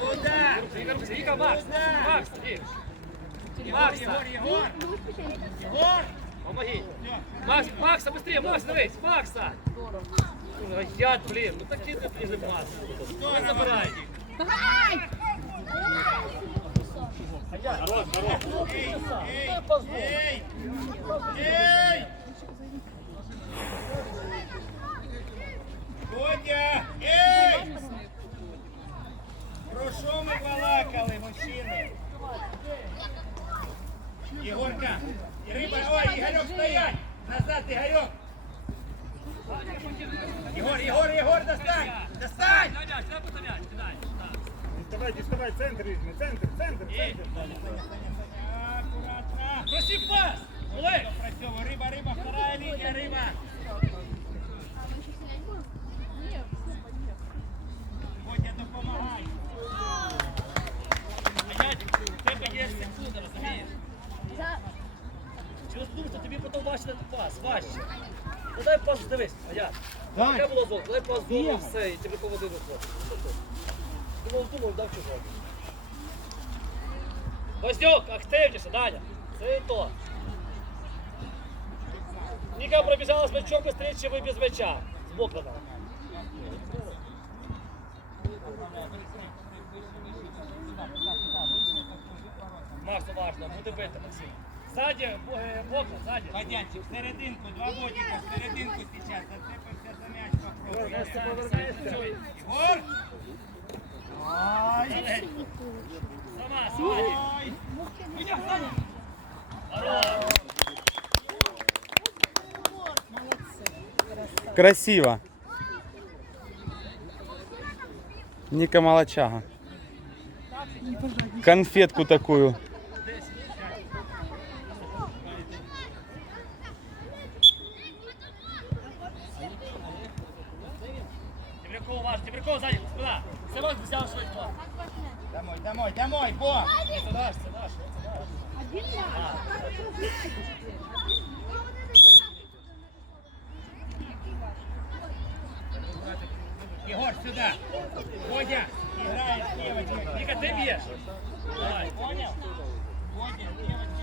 Куда? Ігор, Ігор, Макс, Макс, іди. Макса, Егор, Егор! Егор! помоги. Макс, Макса, быстрее, Макс, дивись, Макса. Ну, Я, блін, ну такі ти блін, Макс. Не забирай. Хорош, хорош. Эй! Эй! Бодя! Ей! Поїхали, мужчини. Ігорка, і риба, ой, Ігорьок, стоять! Назад, Ігорьок! Ігор, Ігор, Ігор, достань! Достань! Давай, доставай, центр, візьми, центр, центр, центр. Аккуратно. Проси пас! Олег! Працьовує, риба, риба, вторая лінія, риба. Водя, допомагай. Секунда, розумієш? Через ту, що тобі потім важче пас, важче. Ну дай пас, дивись, а я. Яке було золото? Дай пас зону, все, і тебе поводили хлопці. Думав, думав, дав чого. Воздюк, активніше, Даня. Це і то. Ніка пробіжала з м'ячом швидше, чи ви без м'яча. З боку дала. Максу важно, буде бити, Максим. Ззаді, е, боку, ззаді. Водянчик, в серединку, два бодика, в серединку сейчас. Зацепився за м'яч, попробуй. Настя, повернешся. Егор! Ай! Сама, ззаді. Ай! Красиво. Ника Молочага. Конфетку такую. сюда! Бодя, играешь с девочкой. Ніка, ти б'єш. Давай. Понял? Бодя, девочка.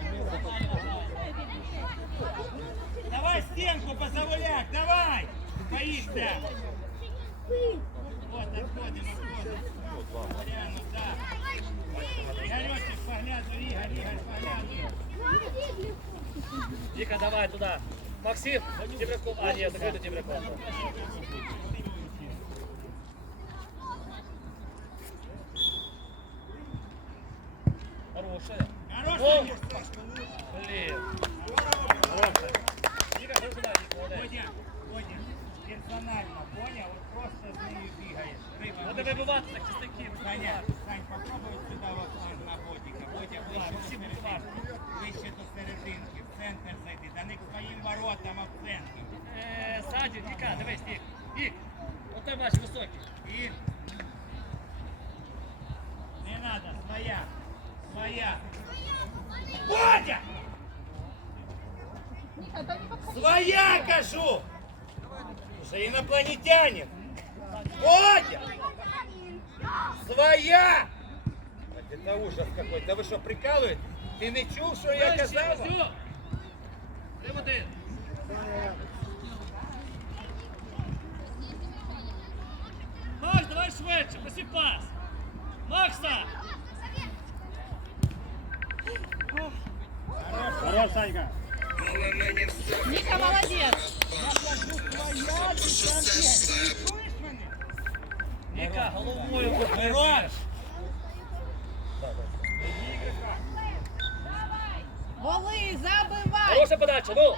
Давай стенку, позавуляк, давай! Боишься! Вот, отходим, отходим. Марьяну, да. Игоречек, поглядывай, Игорь, Игорь, поглядывай. Ніка, давай туди. Максим, Тібряков. А, ні, закрито Тібряков. персонально, понял? Вот просто с ними бигаешь. Рыба, Буде вибивати захисників. Саня, Сань, попробуй сюда вот на бодика. Бодя, ближче до серединки. Ближче до серединки. В центр зайди. Да не к своим воротам, а в центр. Е, Ззаді, Ніка, дивись, Нік. Нік. Отой матч високий. И... Не надо, своя. Своя. Бодя! Своя, кажу! Уже инопланетянин! Бодя! Своя! Это ужас какой-то. Да вы что, прикалываете? Ты не чув, що я в один. Макс, давай швидше, проси пас. Макса! Хорош, Санька. Ніка молодець. Ніка, головою Хорош! Голи, забивай. Хороша подача, ну!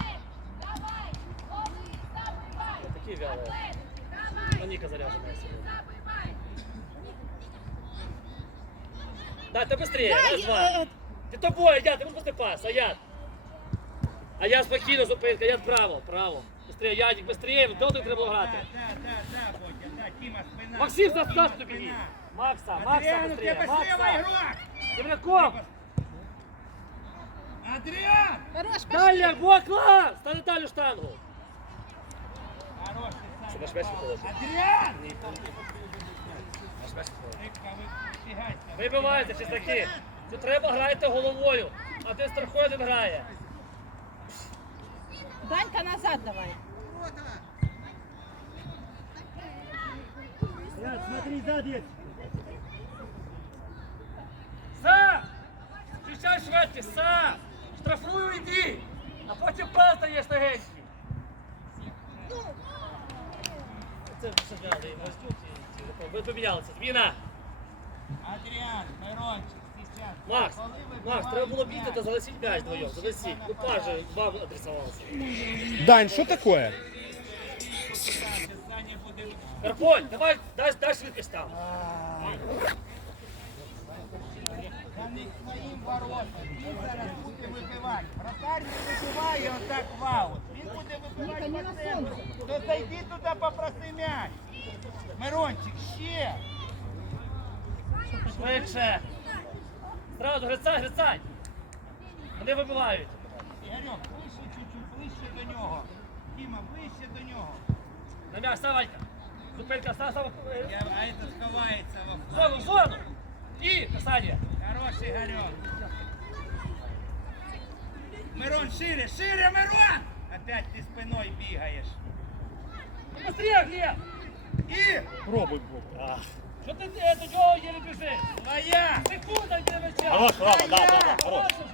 Такі вялі. Ну, Ніка заряджена сьогодні. Дайте быстрее, раз, два. е, Ти тобою, я, ти можеш пас, а я. А я спокійно зупинка, я право, право. Быстрее, Ядик, быстрее, в доту треба було грати. Максим, застав тобі. Макса, Макса, быстрее, Макса. Євряков. Адріан! Хорош, пошли! Далі, Бокла! Стане талю штангу. Хороший, Це наш Наш м'яч виходить. Вибивайте, чесноки. Треба грати головою, а ти страхою грає. Данька, назад давай. Яд, смотри, сзади. Сам! Включай швидкість, сам! Штрафую йди! А потім пас даєш легенький. Це все взяли, і Мостюк, і ці, ви помінялися. Зміна! Адріан, Мирончик, сейчас. Макс, Макс, треба було бігти та залесіть м'яч вдвоєм, залесіть. Ну паж же вам адресувався. Дань, что такое? Саня Карпонь, давай, дай, дай швидкість там. Та не своїм воротам. Він зараз буде вибивати. Вратар не вибиває отак в. Він буде вибивати по центру. То зайди туди, попроси м'яч. Мирончик, ще. Швидше. Зразу, грицай, грицай. Вони вибивають. Ігорьок, ближче чуть-чуть, ближче до нього. Діма, ближче до нього. На м'яч, став, Ванька. Зупинка, став, став. е, Я, а этот ховається во В Зону, в зону. І, касання. Хороший Игорек. Мирон, шире, шире, Мирон! Опять ты спиной бегаешь. Быстрее, Глеб. И Пробуй, Що ти е, до нього єлі біжиш? твоя! Секунда, йде м'яча. Хорош, Рома, да, да, да, хорош. Хорош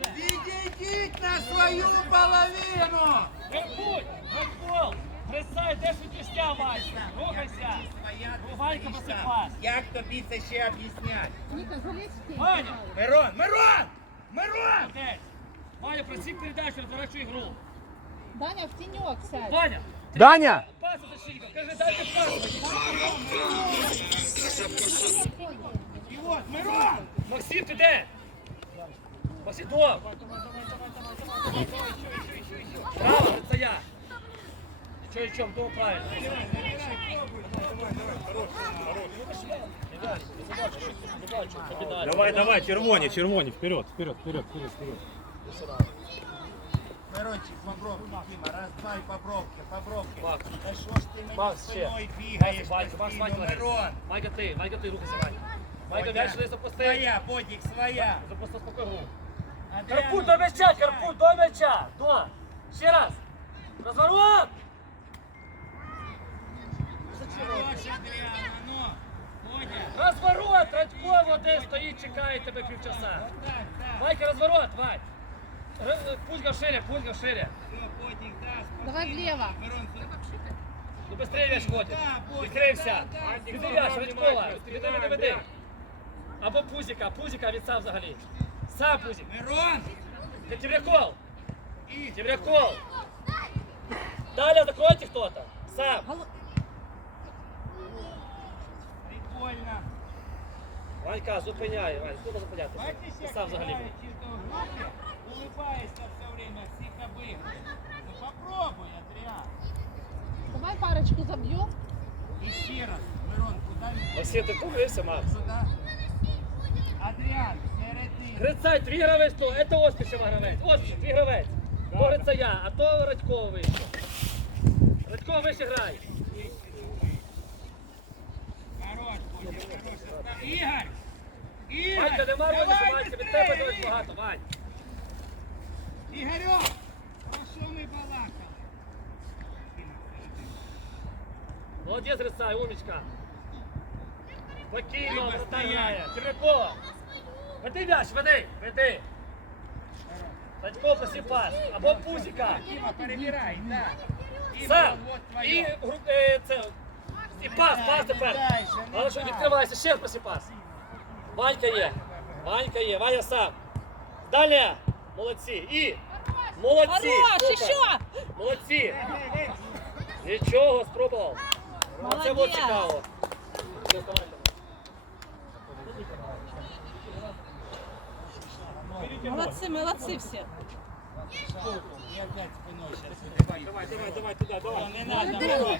на свою половину! Гаркуй, гаркул. Грицай, де швидкістя, Ванька. Рухайся. Своя Ну, Ванька десятка. посипась. Як тобі це ще об'яснять? Ника, залезьте. Ваня, Мирон, Мирон! Мирон! молодець. Ваня, просив передачу, розворачуй гру. Даня, в тенек сядь. Ваня, Даня! пас защитников, кажи, дайте пас. І от, Мирон! Максим, ти де? Максим, до. Право, це я. Що і чом, до правильно. Давай, давай, червоні, червоні, вперед, вперед, вперед, вперед, вперед. Короче, бобровки, Дима, раз, два и бобровки, бобровки. Бак. Да что ж ты мне Бакс, спиной двигаешь, Майка, Бакс, Майка, Майка, Мирон? Майка, ты, Майка, ты, руки снимай. Майка, дальше сюда запусти. Своя, Бодик, своя. Запусти спокой руку. Карпун до мяча, Карпун до мяча. До. Ще раз. Розворот. Хорош, Радько, води стоїть, чекає тебе півчаса. Майка, розворот, Вадь. Путь шире, путь шире. Давай влево. Ну быстрее весь ходит. Быстрее. Веди Яш, ведь кола. Веди, веди, веди. Або пузика, пузика від взагалі. Сам пузик. Мирон! Це Теврякол. Теврякол. Далее закройте кто-то. Сам. Прикольно. Ванька, зупиняй. Вань, куди зупиняти? Сам взагалі улыбаєшся все время, всіх обігруєш. Ну попробуй, Адріан. Давай парочку забьем. І ще раз, Мирон, куди він? Максим, ти втомився, Макс? Сюди. Адріан, середини. Грицай, твій гравець то, це Оспішева гравець. Оспішев, твій гравець. То Грицая, а то Радько вище. Радько вище грай. Хорош, Бодя, хорош. Ігор! Ігор! Ванька, нема роботи, давай Ванька, від тебе дуже Ігор! багато, Вань. Ігорьок! Про що ми балакали? Молодець, Грицай, умічка. Спокійно, Треба вратар стояти. грає. Тимрякова. Веди м'яч, веди, веди. Радько просив пас. Або Пузіка. Діма, перебирай, так. Сам. вот І, твоє. гру- е, це, і пас, Не пас дай, тепер. не дай, ще не Але що дай. відкривайся, ще раз проси пас. Ванька є. Ванька є, Ваня сам. Далі. Молодці. І! Молодці! Хорош, ще що? Молодці! Нічого, спробував. Молодець. Це було цікаво. Молодці, молодці всі. Давай, давай, давай, туди! давай. Не надо, не надо.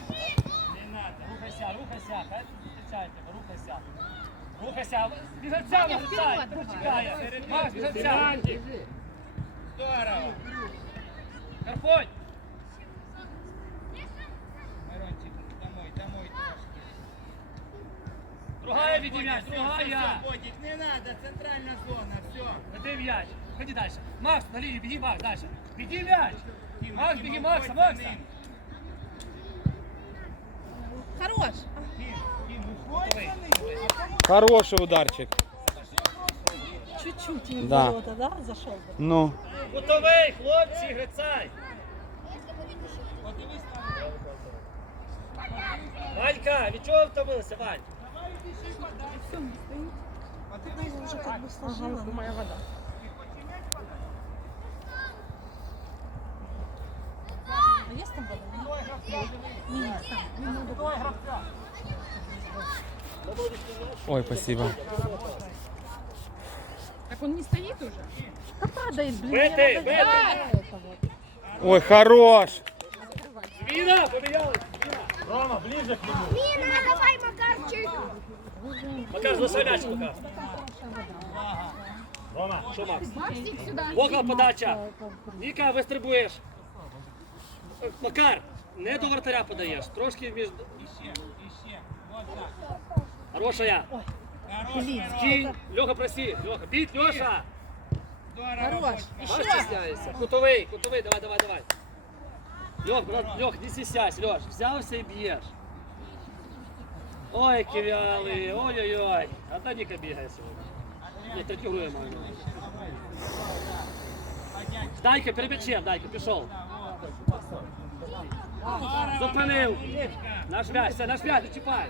Рухайся, рухайся. Встречайте, рухайся. Рухайся. Біжаться, вертає. Ручкає. Маш, біжаться. чекає. Макс, біжанця. Здорово. Карпонь. Мирончик, домой, домой трошки. Другая віді м'яч, другая. Бодик, не надо, центральная зона, все. Веди м'яч. Ходи дальше. Макс, на лінію, беги, Макс, дальше. Беги м'яч. Макс, беги, Макса, Макса. Хорош. Тим, Тим, уходь Давай, за ним. А кому Хороший ударчик. Чуть-чуть не в Да. ворота, да, зашел бы. Ну. Готовий, хлопці, грицай. подивись там. Ванька, від чого втомилися, Вань? Давай біжи подальше. Подивись Уже там. как бы сложила. Моя вода. Ти хочеш м'яч подати? А есть там вода? Той гравця, дивись. Не, не, там. Не надо. Той гравця. Ой, спасибо. Так он не стоит уже? Да падает, блин. Бити, я бити. надоела. Ой, хорош. Зміна, помінялась. Рома, ближе к нему. Ліна, давай, Макарчик! Макар, за м'яч, Макар. Рома, что Макс? Максик подача. Ника, вистрибуєш. Макар, не до вратаря подаешь! Трошки між... Хорошая. Скинь. Льоха, проси. Льоха, бить, Льоша. Здорово, Хорош. Бодька. Маш стесняється. Кутовий, кутовий, давай, давай, давай. Льох, брат, Льох, не стесняйся, Льош. Взявся і б'єш. Ой, кивяли, ой-ой-ой. А та Ніка бігає сьогодні. Ні, тільки грує маю. на увазі. Дайка, перед м'ячем, Дайка, пішов. Зупинив. Наш м'яч, все, наш м'яч, не чіпай.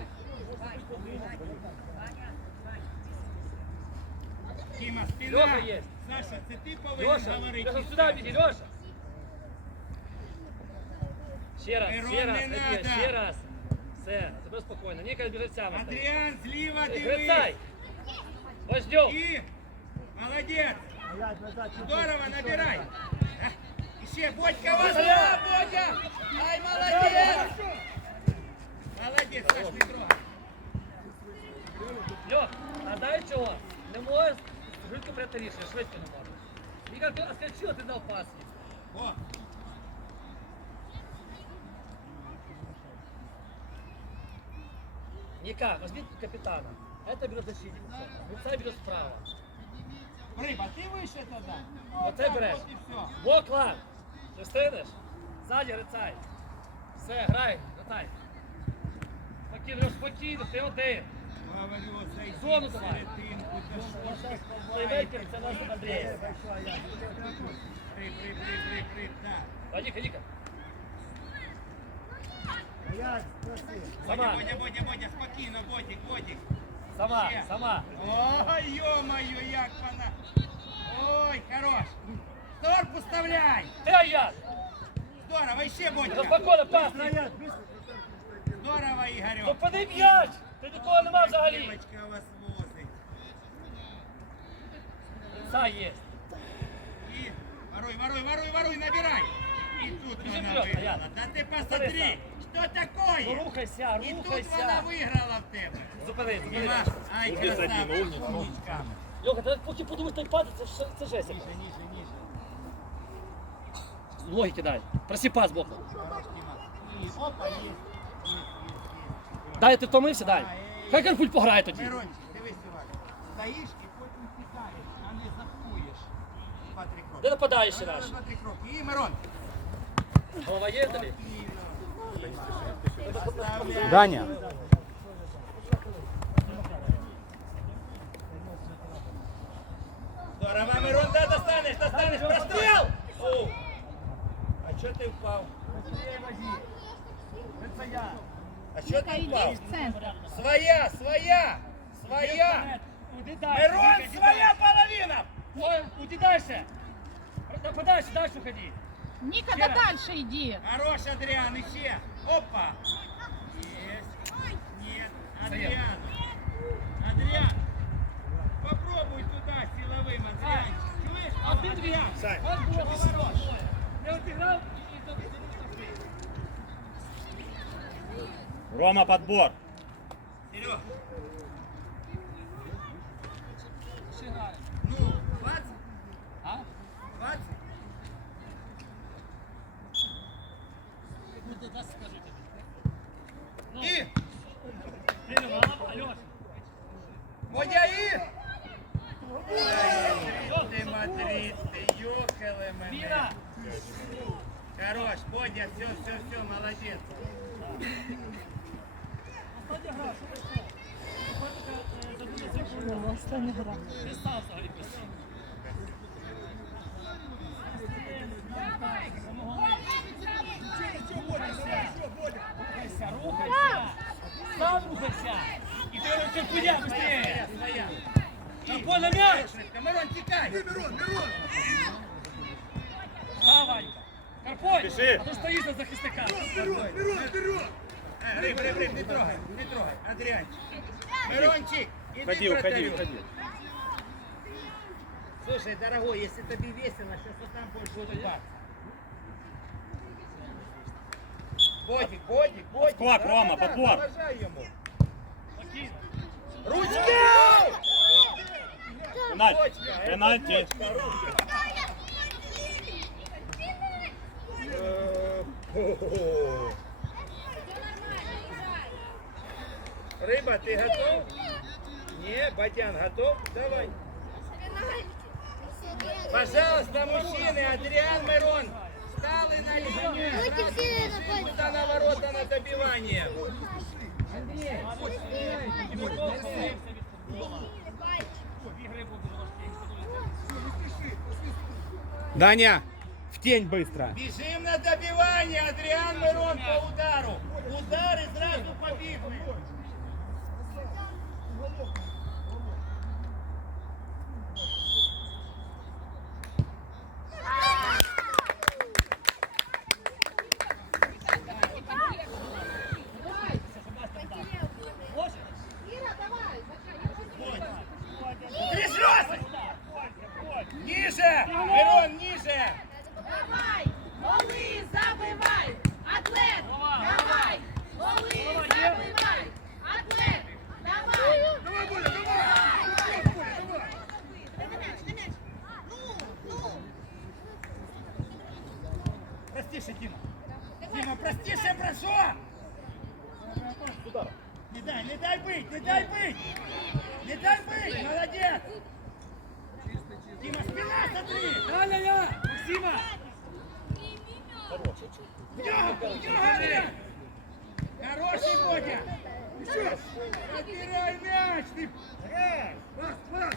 Тима, спина. Льоха є. Саша, це ти повинен Леша, говорити. Леша, сюда беги, Леша. Ще раз, Мирон, ще раз, не Надія, надо. ще раз. Все, тебе спокійно. Ніка біжить сам. Адріан, зліва дивись. Грицай. Пождем. І. Молодець. Здорово, набирай. А, Іще, Бодька, возьми, Бодя. Ай, молодець. Молодець, Саш, не трогай. Льох, а дай чого? Не можеш Швидко прийняти рішення, швидко не можна. Ігор, ти розкачив, ти дав пас. О! Ника, возьми капитана. Это берет защитник. Лица берет справа. Рыба, ты выше тогда. Вот ты берешь. Мокла. Ти встигнеш? Сзади рицай. Все, грай, рицай. Спокійно, спокійно, ти один. Говорю, зайди Зону в давай. серединку, та що ж ти Плеймейкер, це наш Андрій. При, при, при, при, при, так. А, Ніка, Ніка. Сама, Бодя, Бодя, Бодя, спокійно, Бодік, Бодік. сама, Ще. сама. Ой, ё-моё, як вона. Ой, хорош. Торп уставляй. Ти Аян! Здорово, ще Ну, Бодька. спокійно, пас! Здорово, Ігорю. Зупини м'яч! Ти нікого нема взагалі! Дівочка вас возить. Це є. І воруй, воруй, воруй, воруй, набирай. І тут Біжи вона вперед, виграла. Да ти посмотри, що Ну такое? рухайся, І тут вона рухайся! виграла в тебе. Зупини, зупини. Діма, ай, красавчик, умничка. Льоха, ти поки подумаєш, той падає, це, ж- це жесть. Ніже, ніже, ніже. Логіки дай. Проси пас боку. Хорош, Діма. І, Опа, є. Є, є, є. Дай, ти втомився, дай. Хай Карпуль пограє тоді. Мирончик, дивись уважно. Стоїш і потім тікаєш, а не заткуєш. Два-три кроки. Де нападаєш Давай, наш? Два-три кроки. І, Мирон. Голова є? Оставляй. Даня. Здорово, Мирон, да, достанеш, достанеш, простріл! О. А чого ти впав? А ти Иди впав? Своя, своя, своя! Мирон, своя половина! Уйди дальше. Подальше, дальше уходи. Ника, да дальше иди. Хорош, Адриан, еще! Опа! Есть! Нет, Адриан! Адриан! Попробуй туда силовым, Адриан! Чуешь? А ти дві. Сань, От було поворот. Я от грав Рома, подбор. Серег, ще грає. ну, 20? А? 20? Ну, то дасть скажу тобі. И! Ти не мав, Альош. Бодя і! Ти Мадрид, ти йохали мене. Міна! Хорош, Бодя, все, все, все, молодець. Остання гра. Ти сам взагалі постійно. Рухайся, рухайся! Сам рухайся! І ти робиш хуя, быстрее! Своя. Карпо на м'яч! Швидко, Мирон, тікай. Давай! Карпой! Пиши. А то стоїш на захисника! Е, Риб, риб, риб, не трогай, не трогай. Адріанчик. Мирончик, иди Уходи, уходи, вратарю. уходи. Слушай, дорогой, если тебе весело, сейчас вот там будешь улыбаться. Бодик, Бодик, Бодик. Подбор, да, Рома, подбор. Заважай ему. Ручки! Пенальти. Ручка, это Пенальти. Рыба, ты готов? Не, Батян, готов? Давай. Пожалуйста, мужчины, Адриан Мирон, стали на линию. Куда на ворота на добивание. Андрей. Даня, в тень быстро. бежим на добивание, Адриан Мирон по удару. Удар и сразу побегли. Може? Прижался! Ниже! Мирон, ниже! Давай! Голи забивай! Атлет! Давай! Голи забивай! Атлет! Давай! Давай, Боля, давай! На мяч, на мяч! Ну, ну! Простише, Дима. Дима, простише, прошу! Не дай, не дай быть, не дай быть! Не дай быть, молодец! Дима, спина смотри! Максима! В него, Адриан! Хороший Бодя! Еще! Отбирай мяч! Ты! Эй! Пас, пас!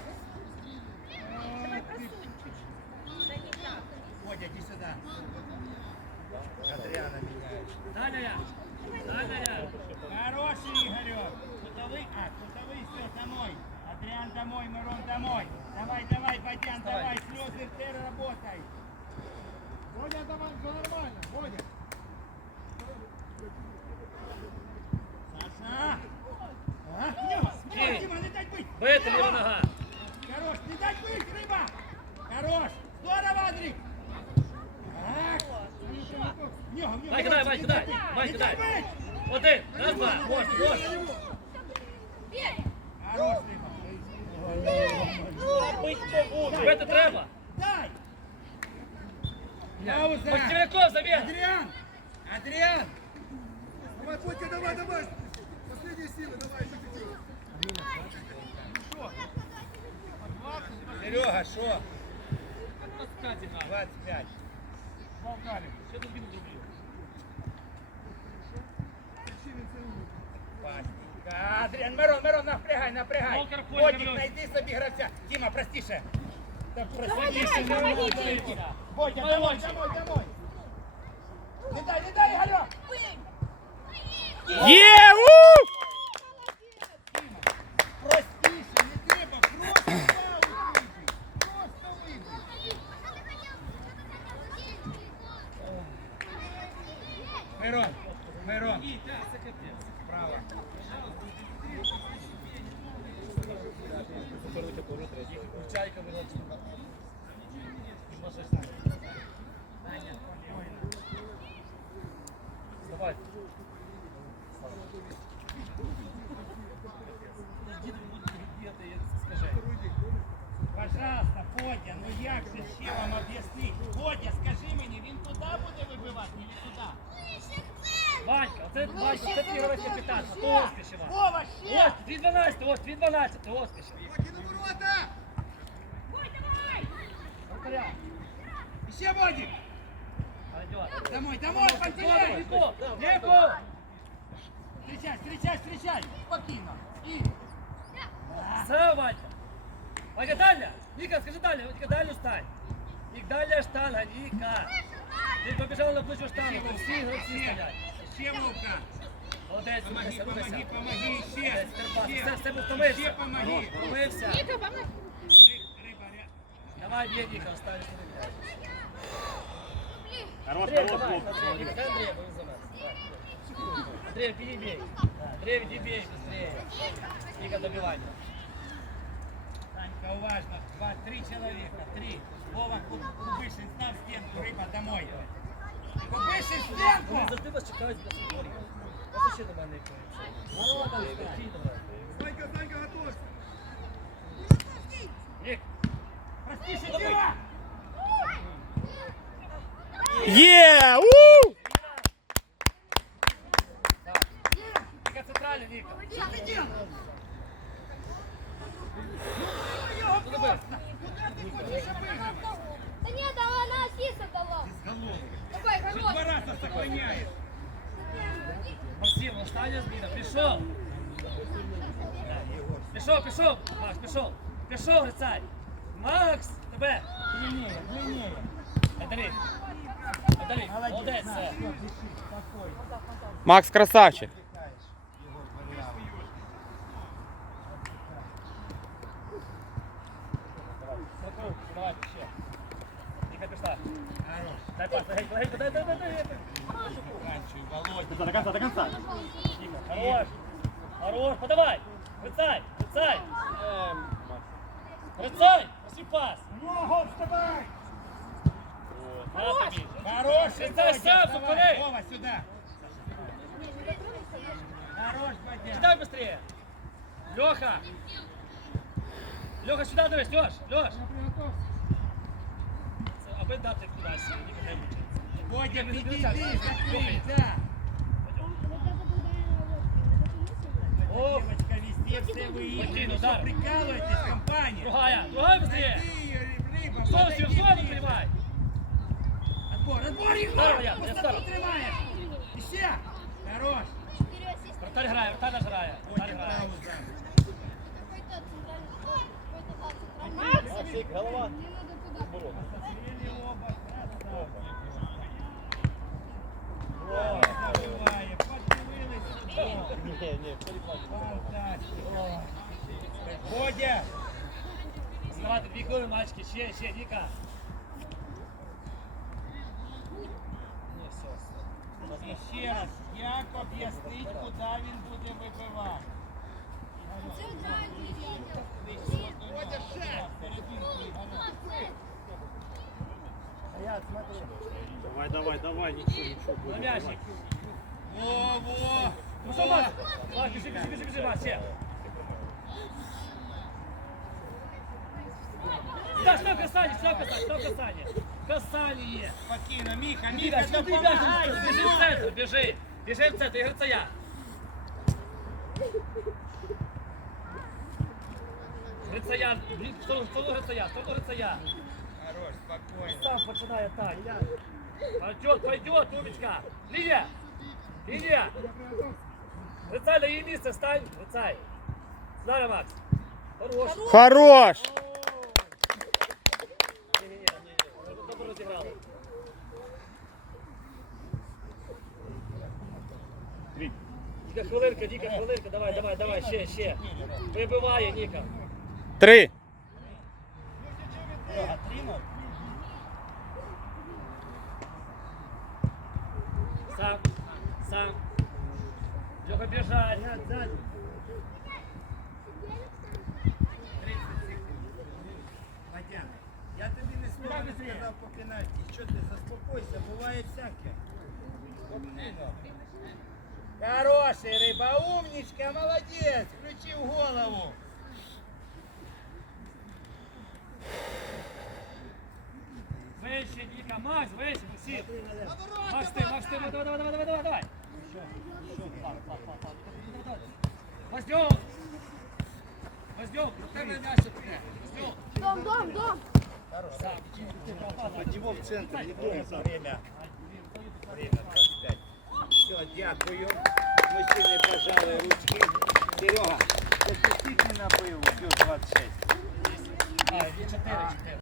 Бодя, иди сюда. Адриана меняет. Аля-я! Аля-я! Хороший Игорек. Кутовый, а, кутовый, все, домой. Адриан домой, Мирон домой. Давай, давай, Бодян, давай, слезы ты работай. Бодя, давай, все нормально, Бодя. Саша! А, него, Эй. Дима, не дай быть! Бити ліва нога! Хорош, не дай быть, рыба! Хорош! Здорово, Андрей! Так. Дай, кидай, дай кидай! дай кидай! быть! Один, раз, два, ось, ось! Хорош, рыба! Бити треба! Дай! Пауза! Максимяков забіг! Адриан! Адриан! Давай, Бодя, давай, давай. Последние силы, давай, еще чуть-чуть. Серега, шо? 25 зіграв. 25. Що тут він зроблю? Пасненько. Адриан, Мирон, Мирон, напрягай, напрягай. Волкер, Поль, Бодик, Кремлев. найди собі гравця. Дима, простіше. Так, Давай, простіше. давай, помогите! Бодя, домой, домой, домой. Не дай, не дай, Игорек. Е, у! Давай. Діти будуть бігати, я скажи. Пожалуйста, Бодя, ну як же ще вам об'яснити? Бодя, скажи мені, він туди буде вибивати, чи туди? Ванька, це Ванька, це твій гравець капітан, хто успішива. Вова, ще! Ось 2-12, ось, 2-12, ось пише. Боки на ворота! Вратаря. Еще Бодик! Пойдет. Домой, домой, Нико, подтягивай! Нико, Нику! Встречай, встречай, встречай! Спокойно! И... Все, Валька. Валька, дальня. Ника, скажи дальня. Ника, дальню стань. Ник, дальня штанга, Ника. Ти побіжав на плечо штангу. Тут всі гравці стоять. Ще Вовка! Молодець, Помоги, помоги, помоги, ще! Ще! Все, все, втомився. Ще помоги! Втомився. Ника, помоги. Давай, бей, Ника, оставиш. Хорош, хорош, хлопці. Андрей, Ника, Андрей, бей. Да, Андрей, иди бей быстрее. Ника, добивание. Танька, уважно. Два, три человека. Три. Вова, Куб- Кубышин, став стенку, рыба, домой. Кубышин, Вони стенку! завжди вас чекають для своїх. Ось ще до мене Молодець, спокійно. Санька, Санька, готовься! Нік, Прости, шатера! Є! У! Ника центральний, Ніка. Что ты делаешь? Ну, давай. Да нет, давай, на ассист отдала. Давай, Ты хорош. два раза сохраняешь. Максим, остання зміна. Пішов. Пішов, пішов. Макс, пішов. Пішов, Грицай. Макс, тебе. Длиннее, длиннее. Отдали. Отдали. Молодець. все. Спокойно. Макс красавчик. Вокруг, давай, ще. Ніка пішла. Хорош. Дай пас, легенько, легенько, дай, дай, дай, дай. Заканчивай, Володя. До конца, до конца. Ніка, хорош. Хорош, подавай. Грицай, Грицай. Грицай, пусти пас. Ногу вставай! На тобі. Хороший, Грицай, Бодя, сам, вставай. супери. Вова, сюда. Хорош, Бодя. Кидай быстрее. Леха. Леха, сюда дивись, Леш, Леш. Аби дати кудись, Ніка не мучиться. Бодя, Ні, иди, не иди, закрий. закрой, да. Девочка, везде все вы Спокойно, Вы что, удар. прикалываетесь, компания? другая, другая быстрее. Найди её, рыба, В зону, подойди в зону ближе. принимай. Отбор, отбор, Егор! Здорово, я, я Просто здорово. потримаєш. Іще. Хорош. Вратарь грає, вратарь наш грає. Вратарь Бодя, грає. пауза. Максик, голова. подивились. Фантастика. Бодя, Вставати, дві хвилини, мальчики, ще, ще, Ніка. Ні, все, все. і ще раз, як об'яснить, куди він буде вибивати? Бодя, ще. Серединку, Ігоря. Давай, давай, давай, ничего, ничего. На м'ячик. Во, во. Ну що, Макс? Макс, біжи, біжи, біжи, біжи, Макс, ще. Да, що касання, що касання, що касання? Касання є. Спокійно, Міха, Міка, Міха, сюди допомагай. біжи, біжи в центр, біжи. Біжи в центр, Ігор, це я. Грицая, в сторону Грицая, в сторону Грицая. Хорош, спокойно. Сам починає так. Пойдет, пойдет, умечка. Линия! Линия! Грицай, на її місце, стань. Грицай. Знаю, Макс. Хорош. Хорош! Ні-ні-ні, ні-ні. Добре розіграли. Ніка, хвилинка, Ніка, хвилинка, давай, давай, давай, ще, ще. Вибиває, Ніка. Три. бежать. 30 секунд. Вадяна, я тобі не слово не сказав по пенальті. Що ти, заспокойся, буває всяке. Спокійно. Хороший риба, умничка, молодець, включив голову. Вище, Ніка, Макс, вище, Максим. Макс, ти, Макс, ти, давай, давай, давай, давай, давай, давай. Возьмем. Артем, до тебе м'яч піде. Артем. Дом, дом, дом. От его в центр, не думай, время. Время 25. Все, дякую. Мужчины пожали ручки. Серега, запустіть не на пиво, плюс 26. А, є 4, 4.